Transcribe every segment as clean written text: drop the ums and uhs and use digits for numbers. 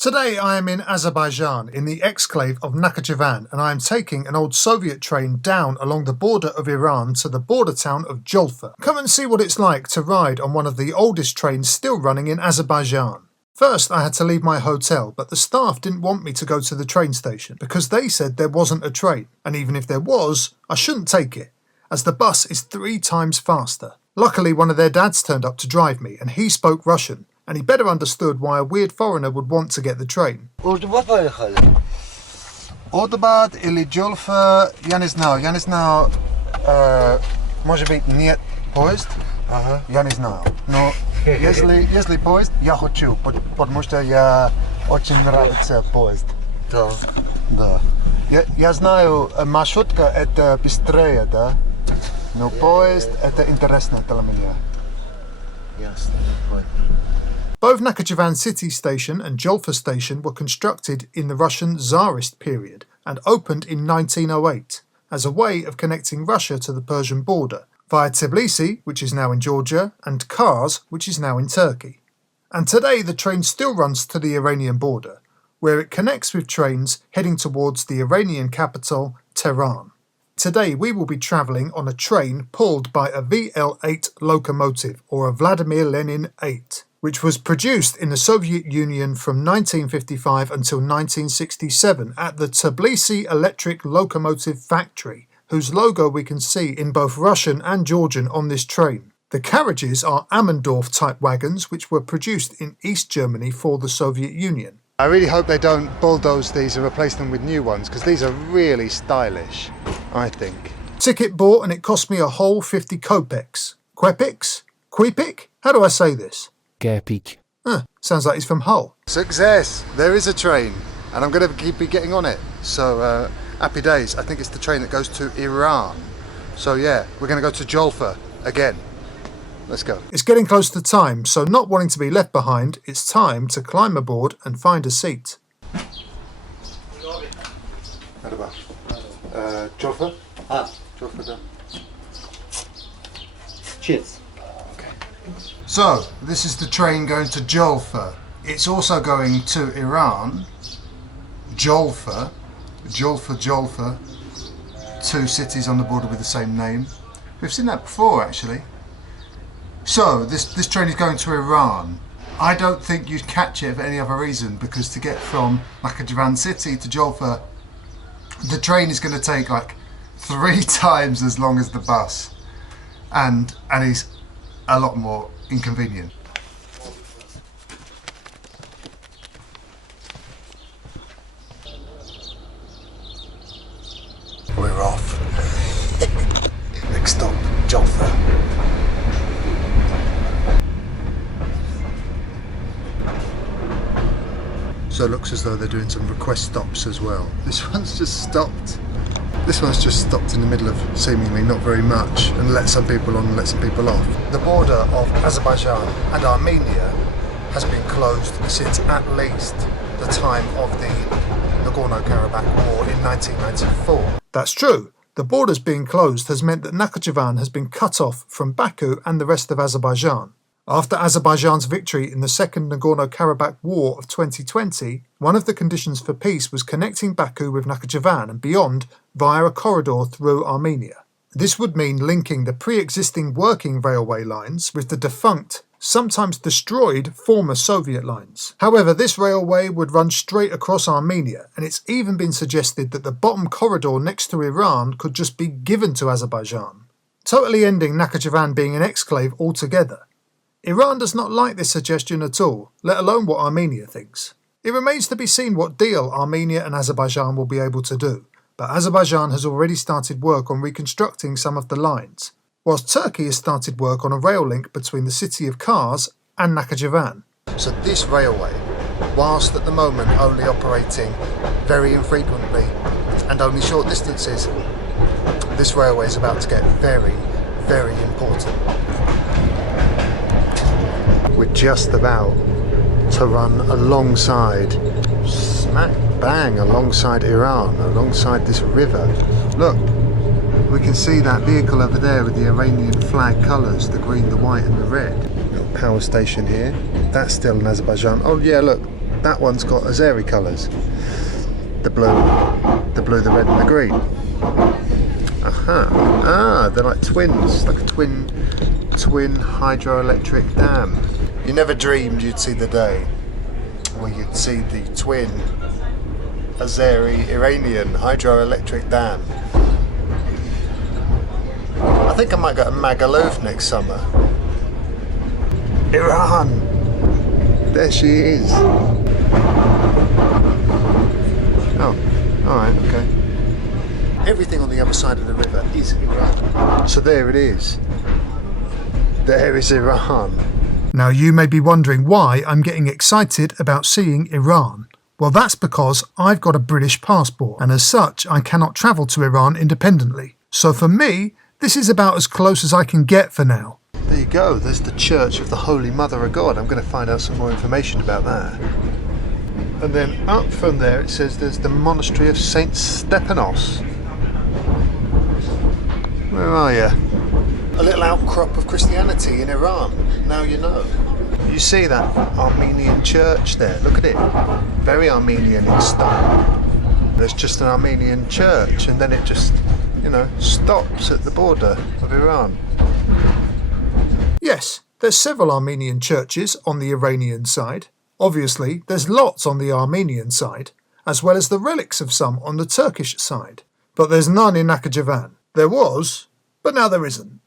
Today I am in Azerbaijan, in the exclave of Nakhchivan, and I am taking an old Soviet train down along the border of Iran to the border town of Julfa. Come and see what it's like to ride on one of the oldest trains still running in Azerbaijan. First I had to leave my hotel, but the staff didn't want me to go to the train station because they said there wasn't a train, and even if there was, I shouldn't take it, as the bus is 3 times faster. Luckily one of their dads turned up to drive me, and he spoke Russian, and he better understood why a weird foreigner would want to get the train. Ordubad или Julfa, я не знаю, может быть нет поезд, я не знаю, но если поезд, я хочу, потому что я очень нравится поезд. Да. Я знаю, маршрутка это быстрее, да, но поезд это интересно для меня. Ясно, понял. Both Nakhchivan City Station and Julfa Station were constructed in the Russian Tsarist period and opened in 1908 as a way of connecting Russia to the Persian border via Tbilisi, which is now in Georgia, and Kars, which is now in Turkey. And today the train still runs to the Iranian border, where it connects with trains heading towards the Iranian capital, Tehran. Today we will be travelling on a train pulled by a VL-8 locomotive, or a Vladimir Lenin 8. Which was produced in the Soviet Union from 1955 until 1967 at the Tbilisi Electric Locomotive Factory, whose logo we can see in both Russian and Georgian on this train. The carriages are Ammendorf-type wagons which were produced in East Germany for the Soviet Union. I really hope they don't bulldoze these and replace them with new ones, because these are really stylish, I think. Ticket bought, and it cost me a whole 50 kopecks. Quepiks? Quepik? How do I say this? Geopolitical. Sounds like he's from Hull. Success! There is a train, and I'm going to be getting on it. So, happy days. I think it's the train that goes to Iran. So yeah, we're going to go to Julfa again. Let's go. It's getting close to time, so not wanting to be left behind, it's time to climb aboard and find a seat. Julfa? Julfa. Cheers. So, this is the train going to Julfa. It's also going to Iran. Julfa. Julfa. 2 cities on the border with the same name. We've seen that before, actually. So, this train is going to Iran. I don't think you'd catch it for any other reason, because to get from Nakhchivan city to Julfa, the train is going to take like 3 times as long as the bus. And is a lot more inconvenient. We're off. Next stop, Julfa. So it looks as though they're doing some request stops as well. This one's just stopped. This one's just stopped in the middle of seemingly not very much and let some people on and let some people off. The border of Azerbaijan and Armenia has been closed since at least the time of the Nagorno-Karabakh War in 1994. That's true. The borders being closed has meant that Nakhchivan has been cut off from Baku and the rest of Azerbaijan. After Azerbaijan's victory in the Second Nagorno-Karabakh War of 2020, one of the conditions for peace was connecting Baku with Nakhchivan and beyond via a corridor through Armenia. This would mean linking the pre-existing working railway lines with the defunct, sometimes destroyed, former Soviet lines. However, this railway would run straight across Armenia, and it's even been suggested that the bottom corridor next to Iran could just be given to Azerbaijan, totally ending Nakhchivan being an exclave altogether. Iran does not like this suggestion at all, let alone what Armenia thinks. It remains to be seen what deal Armenia and Azerbaijan will be able to do, but Azerbaijan has already started work on reconstructing some of the lines, whilst Turkey has started work on a rail link between the city of Kars and Nakhchivan. So this railway, whilst at the moment only operating very infrequently and only short distances, this railway is about to get very, very important. We're just about to run alongside, smack bang alongside Iran, alongside this river. Look, we can see that vehicle over there with the Iranian flag colours, the green, the white and the red. Little power station here, that's still in Azerbaijan. Oh yeah, look, That one's got Azeri colours. The blue, the red and the green. Aha. Ah, they're like twins, like a twin hydroelectric dam. You never dreamed you'd see the day where you'd see the twin Azeri-Iranian hydroelectric dam. I think I might go to Magaluf next summer. Iran! There she is. Oh, alright, okay. Everything on the other side of the river is Iran. So there it is. There is Iran. Now you may be wondering why I'm getting excited about seeing Iran. Well, that's because I've got a British passport, and as such I cannot travel to Iran independently. So for me, this is about as close as I can get for now. There you go, there's the Church of the Holy Mother of God. I'm going to find out some more information about that. And then up from there it says there's the Monastery of Saint Stephanos. Where are you? A little outcrop of Christianity in Iran, now you know. You see that Armenian church there, look at it. Very Armenian in style. There's just an Armenian church and then it just, you know, stops at the border of Iran. Yes, there's several Armenian churches on the Iranian side. Obviously, there's lots on the Armenian side, as well as the relics of some on the Turkish side. But there's none in Nakhchivan. There was, but now there isn't.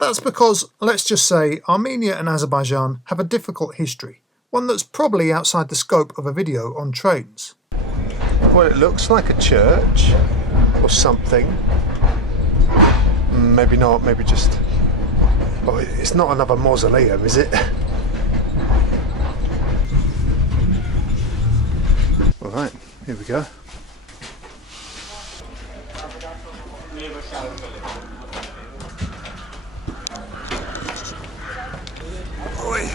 That's because, let's just say, Armenia and Azerbaijan have a difficult history, one that's probably outside the scope of a video on trains. Well, it looks like a church, or something. Maybe not, maybe just... Oh, it's not another mausoleum, is it? Alright, here we go. Oi.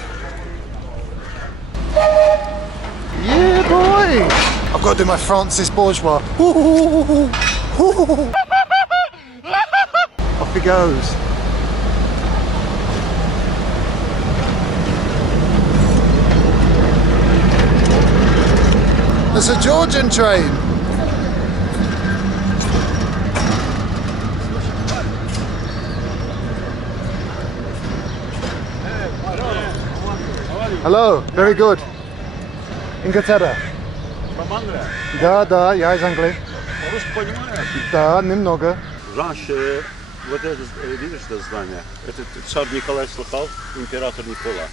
Yeah, boy! I've got to do my Francis Bourgeois. Off he goes. There's a Georgian train. Hello, very good. Inglaterra. Да, я из Англии. Да, немного. Раньше вот это, видишь, это здание, это царь Николай слыхал, император Никола.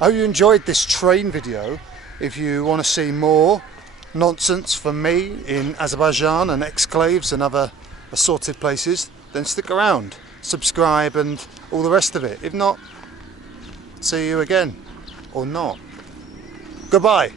I hope you enjoyed this train video. If you want to see more nonsense from me in Azerbaijan and exclaves and other assorted places, then stick around, subscribe and all the rest of it. If not, see you again, or not. Goodbye.